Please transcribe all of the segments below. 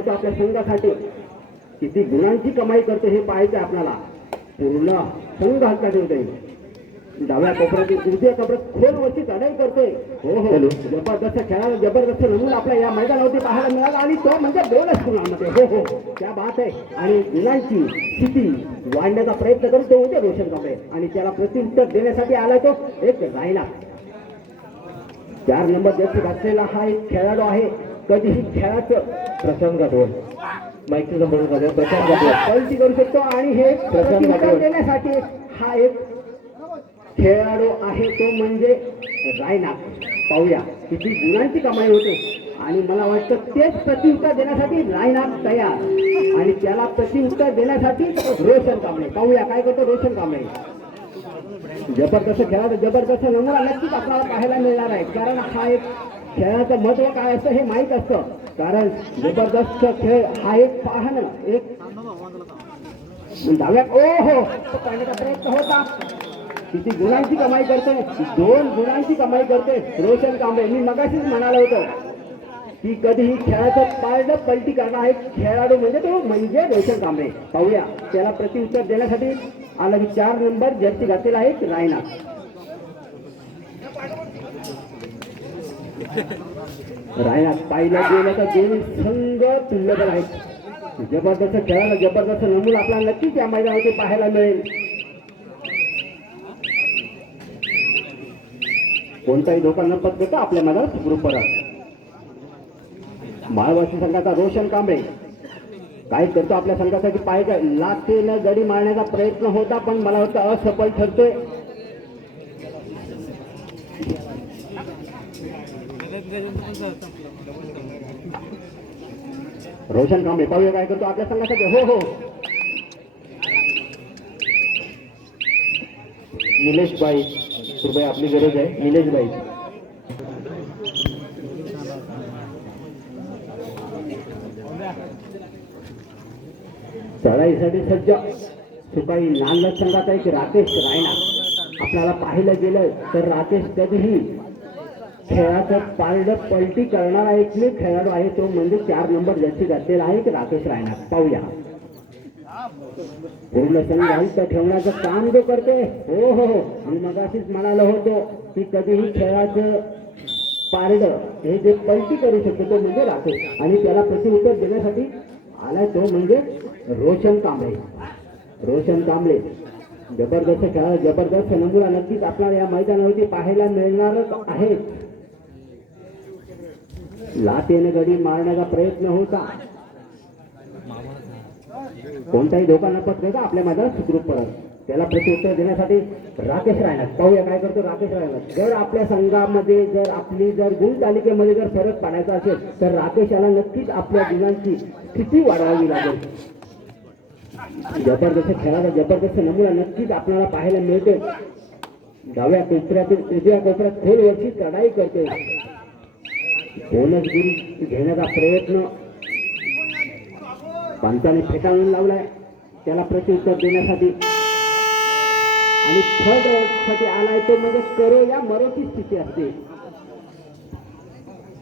करतो आपल्या संघासाठी. किती गुणांची कमाई करतो हे पाहायचं आपल्याला. पूर्ण संघ हलका ठेवतोय डाव्या कोपऱ्यात उजव्या कोपऱ्यात खोलवरची चढाई करतोय हो हो. जबरदस्त खेळाला जबरदस्त नमून आपल्या या मैदानावरती पाहायला मिळाला आणि तो म्हणजे बोनस गुणांमध्ये हो हो. त्या बात आहे. आणि गुणांची स्थिती वाढण्याचा प्रयत्न करतो होते रोशन कांबळे. आणि त्याला प्रत्युत्तर देण्यासाठी आला तो एक रायना चार नंबर जर्सी घातलेला हा एक खेळाडू आहे. कधीही खेळाचं प्रशांत गाठवण. माहिती संपर्क झाले प्रशांत गाठवण. पलटी करू शकतो आणि हे प्रत्युत्तर देण्यासाठी हा एक खेळाडू आहे तो म्हणजे रायना. पाहूया. किती गुणांची कमाई होते. आणि मला वाटतं तेच प्रत्युत्तर देण्यासाठी रायनाथ तयार. आणि त्याला प्रत्युत्तर देण्यासाठी रोशन कांबळे. पाहूया काय करतो रोशन कांबळे. जबरदस्त खेळाडू जबरदस्त नमुना नक्कीच आपल्याला पाहायला मिळणार आहे. कारण हा एक खेळाचं महत्त्व काय असतं हे माहीत असतं. कारण जबरदस्त खेळ हा एक पाहणं एक डाव्या ओ हो तो पाहण्याचा प्रयत्न होता. किती गुणांची कमाई करते. दोन गुणांची कमाई करते. रोशन कांबळे मी मगाशीच म्हणालो होतो की कधीही खेळाचं पाळलं पलटी करणार आहे खेळाडू म्हणजे तो म्हणजे रोशन कांबळे. पाहूया त्याला प्रत्युत्तर देण्यासाठी आला की चार नंबर जर्सी घातलेला आहे रायना. रायना पाहिलं गेलं तर दोन्ही संघ तुल्यबल आहेत जबरदस्त खेळाला जबरदस्त नमून आपल्याला नक्कीच या मैदानावरती पाहायला मिळेल. कोणताही धोका न पत्करता आपल्या मनात ग्रुप परत माळवासी संघाचा रोशन कांबळे. काय करतो आपल्या संघासाठी पाहिजे लातेनं गडी मारण्याचा प्रयत्न होता पण मला वाटतं असफल ठरतोय. रोशन कांबे पाहूया काय करतो आपल्या संघासाठी. हो हो. निलेश बाई कृपया आपली गरज आहे. निलेश बाई चढाईसाठी सज्ज. शिपाई संघात आहे की राकेश रायना. आपल्याला पाहिलं गेलं तर राकेश कधीही खेळाचं पारड पलटी करणारा एकमेव खेळाडू आहे तो म्हणजे चार नंबर जर्सी घातलेला आहे की राकेश रायना पाहूया. पूर्ण संघ ठेवण्याचं काम जो करते हो हो हो. मी मगाशीच म्हणालो होतो की कधीही खेळाचं पारड हे जे पलटी करू शकतो तो म्हणजे राकेश. आणि त्याला प्रतिउत्तर देण्यासाठी आलाय तो म्हणजे रोशन कांबळे. रोशन कांबळे. जबरदस्त खेळा जबरदस्त नमुना नक्कीच आपल्याला या मैदानावरती पाहायला मिळणारच आहे. लातेने गडी मारण्याचा प्रयत्न होता. कोणताही धोका न पत्करता आपल्या मैदानात सुखरूप पडत त्याला प्रत्युत्तर देण्यासाठी राकेश रायनाथ. पाहूया काय करतो राकेश रायनाथ. जर आपल्या संघामध्ये जर आपली जर गुण तालिकेमध्ये जर फरक पाडायचा असेल तर राकेश याला नक्कीच आपल्या गुणांची स्थिती वाढवावी लागेल. जबरदस्त खेळाचा जबरदस्त नमुना नक्कीच आपल्याला पाहायला मिळते डाव्या कोपऱ्यातून उजव्या कोपऱ्यात खोलवरची चढाई करते बोनस गुरु घेण्याचा प्रयत्न. पंचाने फेटाळून लावलाय. त्याला प्रत्युत्तर देण्यासाठी. आणि थर्डसाठी आलाय तो म्हणजे करो या मरोची स्थिती असते.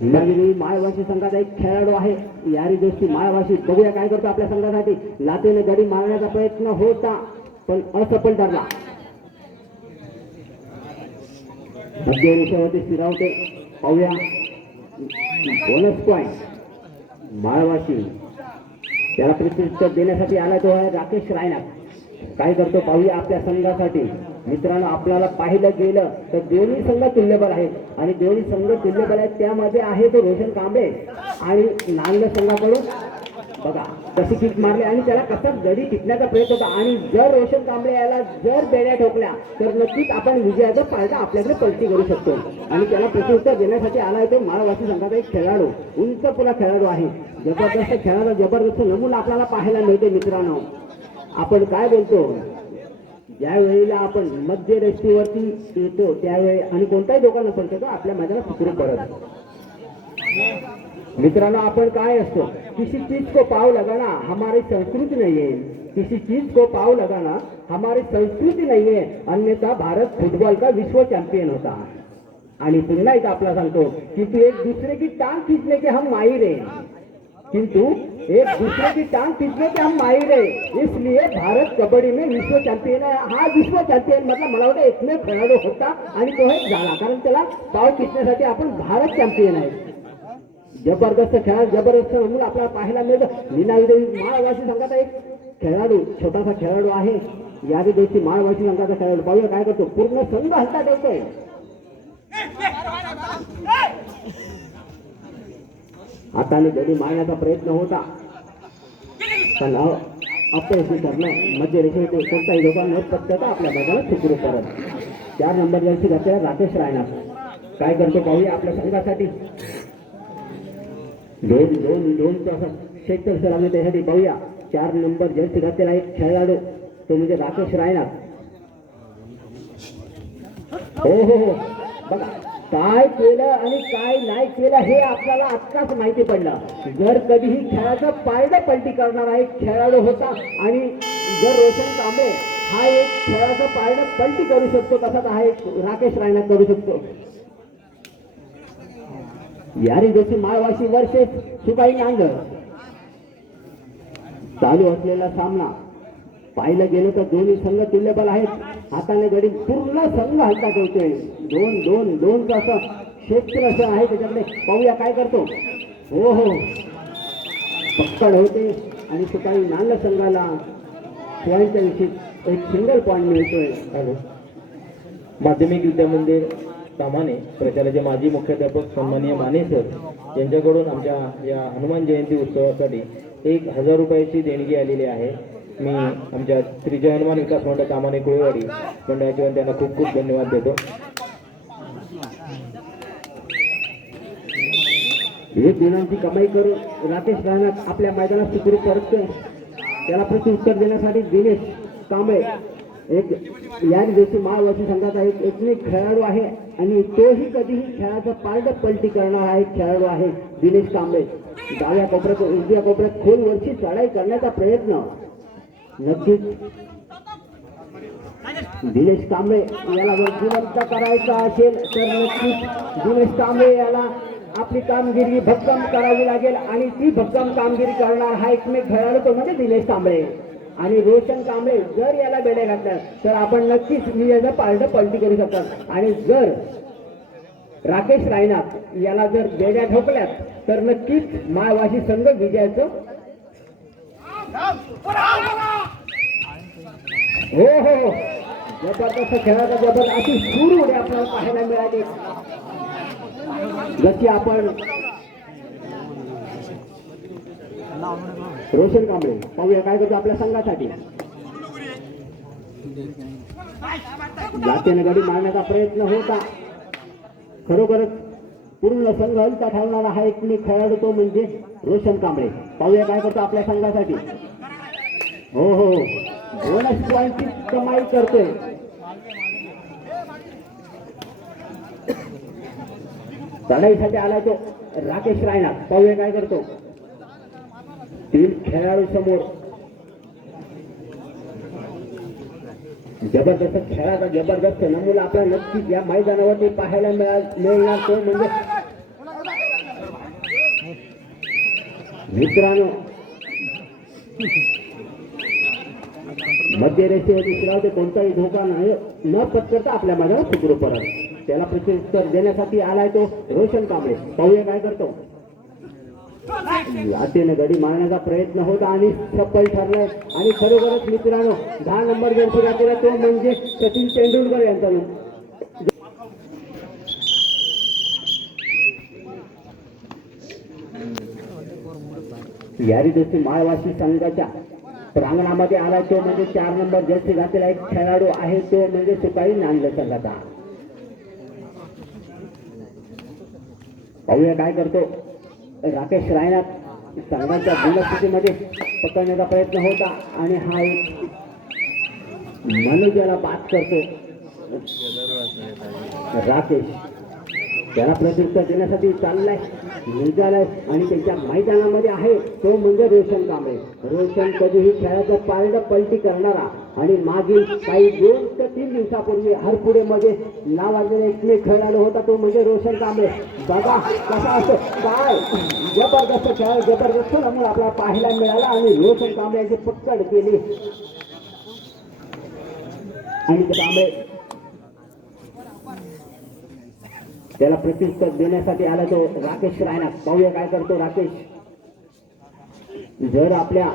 नवीन मायवाशी संघाचा एक खेळाडू आहे. यारी दोस्ती मायवाशी बघूया काय करतो आपल्या संघासाठी. लातेने गडी मारण्याचा प्रयत्न होता पण असफल ठरला. मध्य रेषेवरती स्थिरावते. पाहूया. बोनस पॉइंट माळवाशी त्याला प्रत्युत्तर देण्यासाठी आला तो आहे राकेश रायना काय करतो? पाहूया आपल्या संघासाठी. मित्रांनो आपल्याला पाहिलं गेलं तर दोन्ही संघ तुल्यबल आहेत. आणि दोन्ही संघ तुल्यबल आहेत. त्यामध्ये आहे तो रोशन कांबळे आणि नांद संघाकडून बघा कशी किक मारली आणि त्याला कसा गडी टिकण्याचा प्रयत्न होता आणि जर रोशन कांबळे याला जर बेड्या ठोकल्या तर नक्कीच आपण विजयाचा पालटा आपल्याकडे पलटी करू शकतो. आणि त्याला प्रत्युत्तर देण्यासाठी आला आहे तो माळवासी संघाचा एक खेळाडू उंच पुरा खेळाडू आहे. जबरदस्त खेळाडू जबरदस्त नमुना आपल्याला पाहायला मिळते मित्रांनो. आपण काय बोलतो? ज्या वेळेला आपण मध्य रस्त्यावरती येतो त्यावेळी आणि कोणताही धोका न पडतो तो आपल्या माझ्याला सुखरूप पडत. मित्रांनो आपण काय असतो? किसी चीज को पाव लगाना हमारी संस्कृती नाही आहे किसी चीज को पाव लगाना हमारी संस्कृती नाही आहे अन्यथा भारत फुटबॉल का विश्व चॅम्पियन होता आणि पुन्हा एकदा आपला सांगतो की तू एक दुसरे की टांग खींचने के हम माहिर आहे. किंतु एक दूसरे की टांग खींचने के हम माहिर आहे. इसलिए भारत कबड्डी में विश्व चॅम्पियन आहे. हा विश्व चॅम्पियन म्हटलं मला वाटतं एकमेव खेळाडू होता आणि तो एक झाला. कारण त्याला पाव खिचण्यासाठी आपण भारत चॅम्पियन आहे. जबरदस्त खेळाडू जबरदस्त म्हणून आपल्याला पाहायला मिळतं. लीनादेवी माळवासी संघाचा एक खेळाडू छोटासा खेळाडू आहे. यादी देशी माळवासी संघाचा खेळाडू. पाहूया काय करतो. पूर्ण संघ हलता ठेवतोय हाताने गडी मारण्याचा प्रयत्न होता. पण अपयशी ठरलं मध्य रेषेत कोणताही धोका न पत्करता आपल्या भागाला सुखरूप करत. चार नंबर जर्सी घातलेला राकेश रायना. काय करतो पाहूया आपल्या संघासाठी. दोन दोन दोन तासात. शेतकर सर आम्ही त्यासाठी पाहूया चार नंबर जर्सी घातलेला एक खेळाडू तो म्हणजे राकेश रायना हो हो हो. बघा काय केलं आणि काय नाही केलं हे आपल्याला आत्ताच माहिती पडलं. जर कधीही खेळाचा पायदा पलटी करणारा एक खेळाडू होता आणि जर रोशन तांबे हा एक खेळाचा पायदा पलटी करू शकतो तसाच हा एक राकेश रायना करू शकतो. यारी जशी माळवाशी वर्षे सुकाई नांग चालू असलेला सामना. पाहिलं गेलं तर दोन्ही संघ तुल्यबल आहेत. हाताने गडी पूर्ण संघ हलका ठेवतोय. दोन दोन दोन असं क्षेत्र असं आहे. त्याच्याकडे पाहूया काय करतो. हो हो. पक्कड होते आणि सुकाई नांग संघाला खेळांच्या विषयी एक सिंगल पॉईंट मिळतोय. माध्यमिक विद्या मंदिर कामाने प्रचाराचे माजी मुख्याध्यापक सन्माननीय माने सर यांच्याकडून आमच्या या हनुमान जयंती उत्सवासाठी एक हजार रुपयाची देणगी आलेली आहे. मी आमच्या त्रिजय हनुमान विकास मंडळ कामाने कुळेवाडी मंडळाचे त्यांना खूप खूप धन्यवाद देतो. हे गुणांची कमाई करून राकेश राणा आपल्या मैदानात सुखरूप परततोय. त्याला प्रत्युत्तर देण्यासाठी दिनेश कांबळे एक या दिवशी महावर्षी संघाचा एक एकमेक खेळाडू आहे आणि तोही कधीही खेळाचं पार्ट पलटी करणारा एक खेळाडू आहे दिनेश कांबळे. डाव्या कोपऱ्यात उजव्या कोपऱ्यात खोलवरची चढाई करण्याचा प्रयत्न. नक्कीच. दिनेश कांबळे याला जर जिवंत करायचा असेल तर नक्कीच दिनेश कांबळे याला आपली कामगिरी भक्कम करावी लागेल आणि ती भक्कम कामगिरी करणार हा एकमेक खेळाडू तो म्हणजे दिनेश कांबळे. आणि रोशन कांबळे जर याला बेड्या घातल्या तर आपण नक्कीच मी याचं पार्ट पलटी करू शकतात आणि जर राकेश रायना याला जर बेड्या ठोकल्यात तर नक्कीच मायवाशी संघ विजयाचं हो हो हो. जबरदस्त खेळाचा जबरदस्त. अशी सूर उड्या आपल्याला पाहायला मिळाली. जशी आपण रोशन कांबळे पाहूया काय करतो आपल्या संघासाठी. जातीने गाडी मारण्याचा प्रयत्न होता. खरोखरच पूर्ण संघ हलका ठेवणारा हा एक मी खेळाडू तो म्हणजे रोशन कांबळे. पाहूया काय करतो आपल्या संघासाठी. हो हो. बोनस पॉईंटची कमाई करतोय. चढाईसाठी आलाय तो राकेश रायना पाहूया काय करतो. तीन खेळाडू समोर जबरदस्त खेळाचा जबरदस्त नमुना आपल्याला नक्कीच या मैदानावरती पाहायला मिळाल मिळणार. तो म्हणजे मित्रांनो मध्य रेषेवरती शिरावते कोणताही धोका नाही. न पत्करता आपल्या मैदानात सुखरूप परत त्याला प्रत्युत्तर देण्यासाठी आलाय तो रोशन कांबळे. पाहूया काय करतो. लाटेने गडी मारण्याचा प्रयत्न होता आणि सफल ठरलाय आणि खरोखरच मित्रांनो दहा नंबर जर्सी घातलेला तो म्हणजे सचिन तेंडुलकर यांचा यारी दोस्ती माळवासी संघाच्या प्रांगणामध्ये आला. तो म्हणजे चार नंबर जर्सी घातलेला एक खेळाडू आहे. तो म्हणजे सुपारी नांदले संघाचा. पाहूया काय करतो. राकेश रायनाथ संघाच्या गुणस्थितीमध्ये पकडण्याचा प्रयत्न होता आणि हा एक मनुजाला बात करतो राकेश त्याला प्रत्युत्तर देण्यासाठी चाललाय. विद्यालय आणि त्यांच्या मैदानामध्ये आहे तो म्हणजे रोशन कांबळे. रोशन कधीही खेळाचं पारड पलटी करणारा आणि मागील काही दोन ते तीन दिवसापूर्वी हरपुडेमध्ये नावाजलेला एकमेव खेळाडू होता तो म्हणजे रोशन कांबळे. बघा कसा असतो? काय? जबरदस्त खेळ जबरदस्त रमून आपल्याला पाहायला मिळाला आणि रोशन कांबळे यांची पकड केली. आणि कांबळे त्याला प्रत्युत्तर देण्यासाठी आला तो राकेश रायना पाहूया काय करतो राकेश. जर आपल्या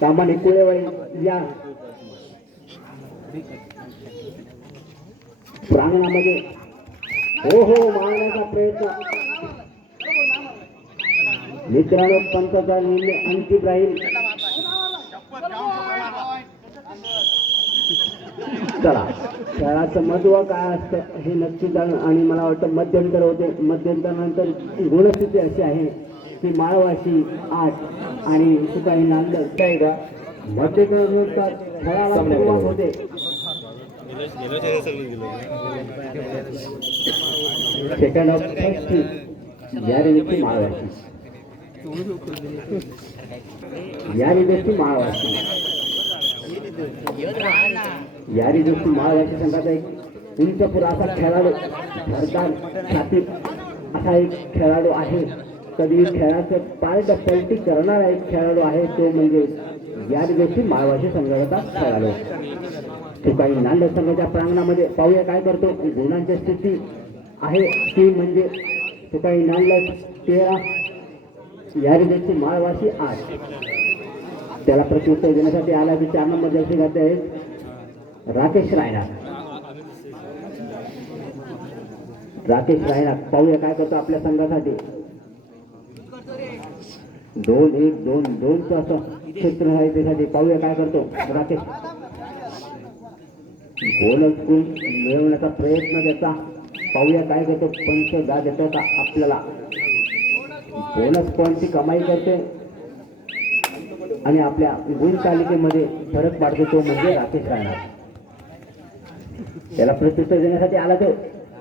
सामान्य कुळेवाई या प्रांगणामध्ये हो हो मारण्याचा प्रयत्न. मित्रांनो पंतचा निर्णय अंकित राहील. चला. खेळाचं महत्त्व काय असतं हे नक्की जाणून आणि मला वाटतं मध्यंतर होते. मध्यंतरानंतर गुणस्थिती अशी आहे की माळवाशी आठ आणि सुकाई नांदर आहे का मध्यंतरानंतर खेळाला सुरुवात होते. सेकंड ऑफ फर्स्ट यारी देखील माळवाशी. यारी देखील माळवाशी. यारी देखील महाराष्ट्र संघाचा एक उंच असा खेळाडू सरदार छातीत असा एक खेळाडू आहे. कधी खेळाचं पार्ट पलटी करणारा एक खेळाडू आहे तो म्हणजे यारी देखील माळवाशी संघाचा खेळाडू. ठिकाणी नांदेड संघाच्या प्रांगणामध्ये पाहूया काय करतो. गुणांची स्थिती आहे ती म्हणजे ठिकाणी नांदेड तेरा यारी देखील माळवाशी आठ. त्याला प्रत्युत्तर देण्यासाठी आला की चार नंबर जर्सी घातले आहेत. राकेश रायना राकेश रायना पाहूया काय करतो आपल्या संघासाठी. दोन एक दोन दोनचं असं क्षेत्र आहे त्यासाठी पाहूया काय करतो राकेश. बोनस गुण मिळवण्याचा प्रयत्न त्याचा. पाहूया काय करतो पंच दा देतो का आपल्याला बोनस पॉईंटची कमाई करते. आणि आपल्या गुण तालिकेमध्ये फरक पाडतो तो म्हणजे राकेश राणा. त्याला प्रत्युत्तर देण्यासाठी आला तो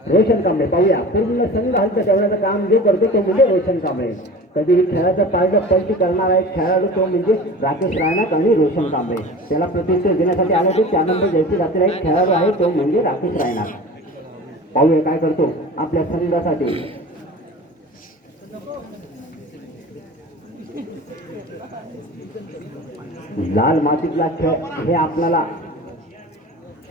रोशन कांबळे. पाहूया पूर्ण संघ हलतं ठेवण्याचं काम जो करतो तो म्हणजे रोशन कांबळे. कधीही खेळाचा पार्ट पंच करणारा एक खेळाडू तो म्हणजे राकेश राणा आणि रोशन कांबळे. त्याला प्रत्युत्तर देण्यासाठी आला तो त्यानंतर जयसी रात्री एक खेळाडू आहे तो म्हणजे राकेश राणा. पाहूया काय करतो आपल्या संघासाठी. लाल मातीतला खेळ हे आपल्याला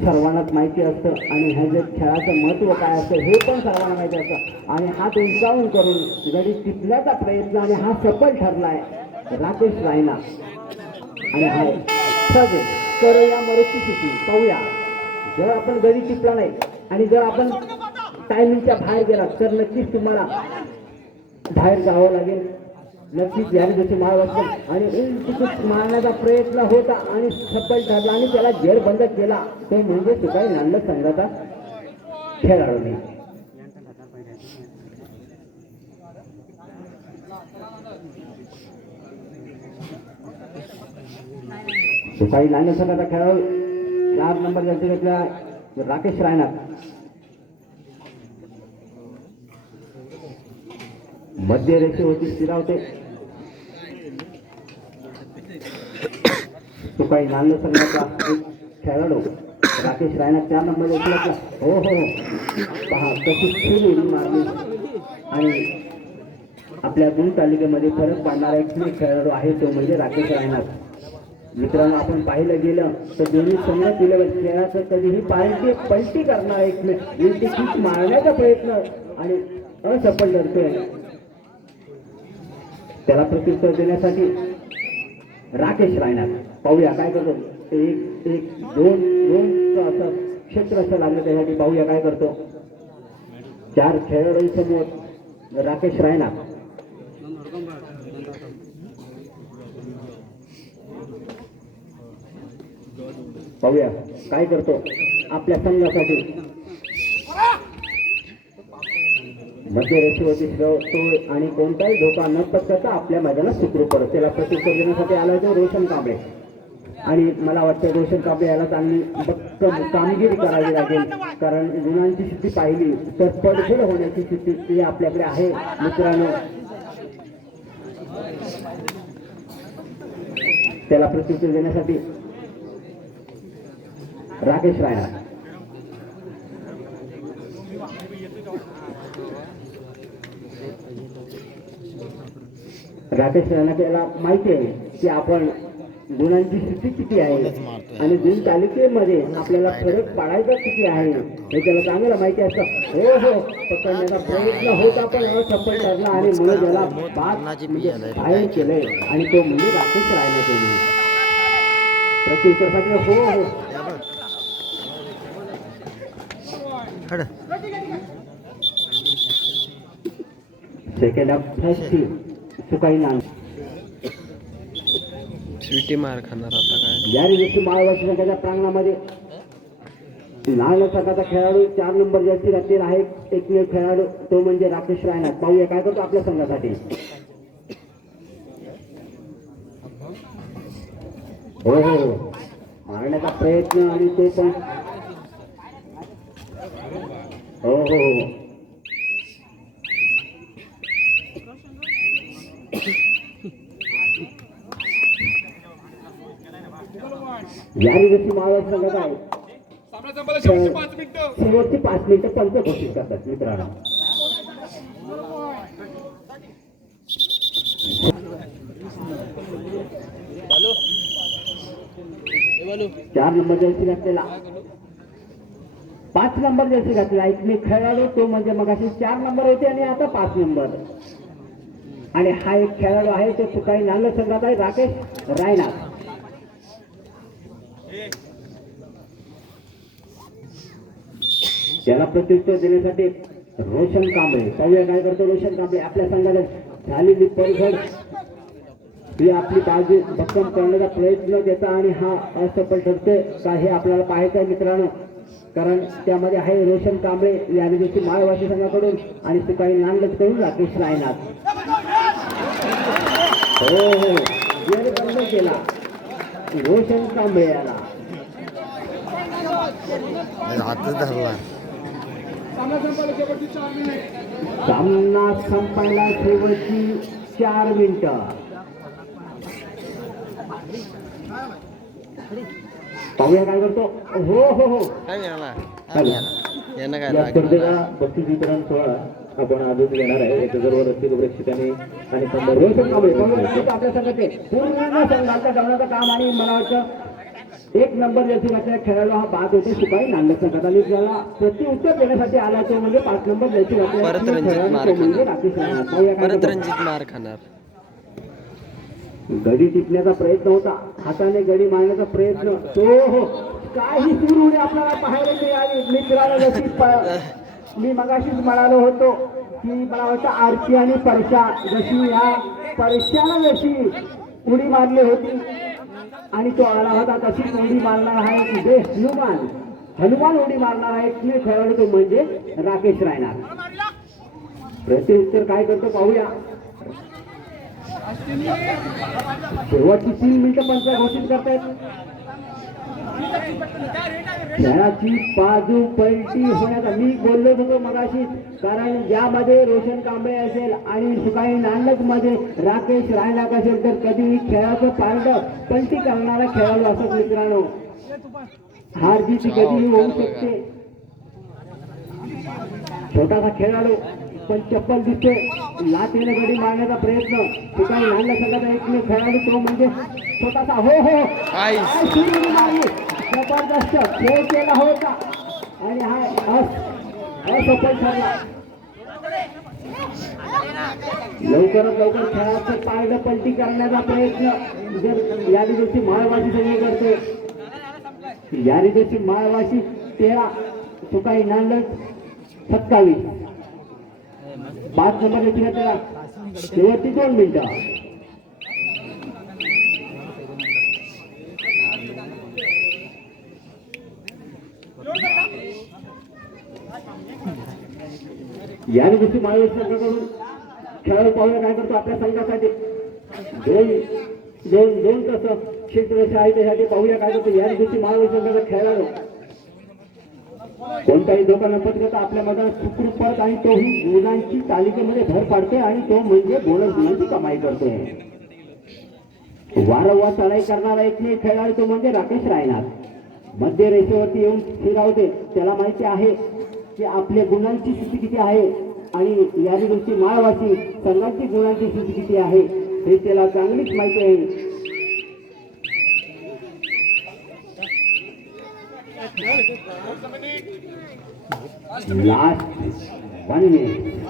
सर्वांनाच माहिती असतं. आणि ह्याचे खेळाचं महत्त्व काय असतं हे पण सर्वांना माहिती असतं. आणि हात उंचावून करून जरी टिपण्याचा प्रयत्न आणि हा सफल ठरलाय राकेश रायना. आणि हा सगळे करूया मरुस्थिती पाहूया. जर आपण गडी टिपला नाही आणि जर आपण टायमिंगच्या बाहेर गेला तर नक्कीच तुम्हाला बाहेर जावं लागेल. नक्कीच याने जशी माळ वाजतो आणि मारण्याचा प्रयत्न होता आणि सफल ठरला आणि त्याला जेर बंद केला. ते म्हणजे सुकाई नांद संघाचा खेळाडू. सुकाई नांद संघाचा खेळाडू. चार नंबर जर्सी घेतला राकेश रायना मध्य रेषेवरती स्थिरावते. सुकाई नाल्ल संघाचा खेळाडू. राकेश रायना चार नंबर रेषेवरचा हो हो हो. पहा कशी खेळ मारली. आणि आपल्या गुण तालिकेमध्ये फरक पाडणारा एक खेळाडू आहे तो म्हणजे राकेश रायना मित्रांनो आपण पाहिलं गेलं तर दोन्ही संघ दिल्यावर खेळाचं कधीही पार्टी पलटी करणार एक उलटी किक मारण्याचा प्रयत्न आणि असफल ठरतोय त्याला प्रत्युत्तर देण्यासाठी राकेश रायनाथ. पाहूया काय करतो? एक एक दोन दोन असं क्षेत्र असं लागलं त्यासाठी पाहूया काय करतो? चार खेळाडूंसमोर राकेश रायना. पाहूया काय करतो? आपल्या संघासाठी. मध्य रेषेवरती तो आणि कोणताही धोका न पत्करता आपल्या मैदानात सुखरूप करत त्याला प्रत्युत्तर देण्यासाठी आला होता रोशन कांबळे. आणि मला वाटतं रोशन कांबळे याला चांगली कामगिरी करावी लागेल. कारण गुणांची स्थिती पाहिली तर पडझड होण्याची स्थिती आपल्याकडे आहे मित्रांनो. त्याला प्रत्युत्तर देण्यासाठी राकेश रायना राकेश राणा त्याला माहिती आहे की आपण गुणांची स्थिती किती आहे? आणि गुण तालिकेमध्ये आपल्याला फरक पाडायचा किती आहे? हे त्याला चांगलं माहिती असतं. हो हो. पकडण्याचा प्रयत्न होता पण असफल ठरला आणि म्हणून त्याला म्हणजे बाहेर केलंय. आणि तो म्हणजे राकेश रायना केली प्रत्युत्तरासाठी हो हो. सेकंड ऑफ फर्स्ट सुकाई नांद. स्वीटी मार खाणार आता काय? या रिलेची माळवाची संघाच्या प्रांगणामध्ये. लहान संघाचा खेळाडू चार नंबर जर्सी घातलेला आहे. एकमेव खेळाडू तो म्हणजे राकेश रायनाथ. पाहूया काय करतो आपल्या संघासाठी. हो हो हो. मारण्याचा प्रयत्न आणि ते पण हो हो. हो. या रिलेची माळवाची संघाचा आहे शेवटची पाच मिनिटं. पंच घोषित करतात मित्रांनो. चार नंबर जर्सी घातलेला. पाच नंबर जर्सी घातलेला. एक खेळाडू तो म्हणजे मग असे चार नंबर होते आणि आता पाच नंबर. आणि हा एक खेळाडू आहे तो सुकाई नांगर संघात आहे राकेश रायनाथ. त्याला प्रत्युत्तर देण्यासाठी रोशन कांबळे पाहूया काय करतो रोशन कांबळे आपल्या संघात झालेली परिषद ही आपली बाजू भक्कम करण्याचा प्रयत्न देता आणि हा असफल ठरते का हे आपल्याला पाहायचं आहे मित्रांनो. कारण त्यामध्ये आहे रोशन कांबळे या दिवशी माळवासी संघाकडून आणि सुकाई नांदच करून राकेश रायनाथ. हो हो, हो. बंद केला. रोशन कांबळे याला. हातच धरला. सामना संपायला शेवटची चार मिनिटं. पाहूया काय करतो. हो हो हो. या. स्पर्धेला बक्षीस वितरण सोहळा आपण आजच घेणार आहे. याच्या सर्व रस्ते प्रेक्षकांनी आणि संदर्भ आपल्या संघाचे पूर्ण संघाचा ठेवण्याचं काम आणि मला वाटतं एक नंबर जर्सी घातलेला खेळाडू हा बाद होते सुपारी नांदक संघात आणि त्याला प्रत्युत्तर देण्यासाठी आला तो म्हणजे पाच नंबर मार तो म्हणजे. राकेश खाणार. गडी टिपण्याचा प्रयत्न होता. हाताने गडी मारण्याचा प्रयत्न. तो हो काही सुरू आपल्याला पाहायला मिळाली. मित्राला जशी मी मगाशीच म्हणालो होतो की मला वाटतं आरती आणि परशा जशी या परशानं जशी उडी मारली होती आणि तो आला होता तशीच उडी मारणार आहे जे हनुमान. हनुमान उडी मारणार आहे तुम्ही खेळाडू तो म्हणजे राकेश राहणार प्रत्युत्तर काय करतो पाहूया. सुरुवातची तीन मिनिटं पंचायत घोषित करतायत? खेळाची बाजू पलटी होण्याचा मी बोललो होतो मगाशी कारण ज्यामध्ये रोशन कांबळे असेल आणि सुकाई नांदकमध्ये राकेश रायनाक असेल तर कधी खेळाचं पारड पलटी करणारा खेळाडू असत मित्रांनो. हार जीत कधीही होऊ शकते. छोटासा खेळाडू पण चप्पल दिसते. लातीने गडी मारण्याचा प्रयत्न. ठिकाणी लहान सगळ्यात एकमेव खेळाडू तो म्हणजे छोटासा हो हो. मारली जबरदस्त खेळ केला होता. आणि हा असफल ठरला. लवकरात लवकर खेळाचं पारडं पलटी करण्याचा प्रयत्न जर या दिवशी माळवाशी सगळी करतो या दिवशी माळवाशी तेरा सुकाई नांदक सत्तावीस. पाच नंबर येतील त्याला. शेवटची दोन मिनिटं. या दिवशी माळवेश संघाकडून खेळाडू पाहूया काय करतो? आपल्या संघासाठी. दोन दोन दोन तसं क्षेत्र आहे त्यासाठी पाहूया काय करतो. या दिवशी माळवेश संघाचा खेळाडू. कोणताही धोका न पत्करता आपल्या मैदानात सुखरूप पडत आणि तोही गुणांची तालिकेमध्ये भर पाडते आणि तो म्हणजे बोनस गुणांची कमाई करतोय. वारंवार चढाई करणारा एक खेळाडू तो म्हणजे राकेश रायनाथ. मध्य रेषेवरती येऊन फिरावते त्याला माहिती आहे की आपल्या गुणांची स्थिती किती आहे आणि या दिवशी माळवासी संघाची गुणांची स्थिती किती आहे हे त्याला चांगलीच माहिती आहे. लास्ट वन मिनिट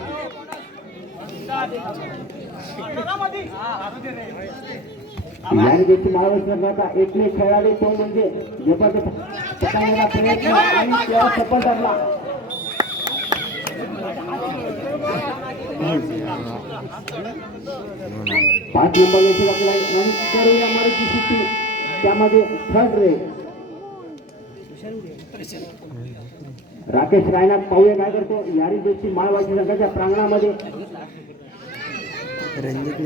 या दिवशी माळवासी संघाचा एकमेव खेळाडू तो म्हणजे जबरदस्त पकडण्याचा प्रयत्न आणि त्याला सफल ठरला पाच नंबर आणि करूया मारुती सिटी त्यामध्ये थर्ड रे. राकेश रायनाथ पाहूया काय करतो? यारी दिवशी माळवासी संघाच्या प्रांगणामध्ये. रणजित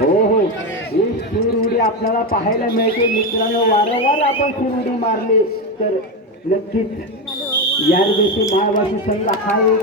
हो हो. ही सूरउडी आपल्याला पाहायला मिळते. मित्रांनो वारंवार आपण सूरउडी मारली. तर नक्कीच या दिवशी माळवासी संघ हा एक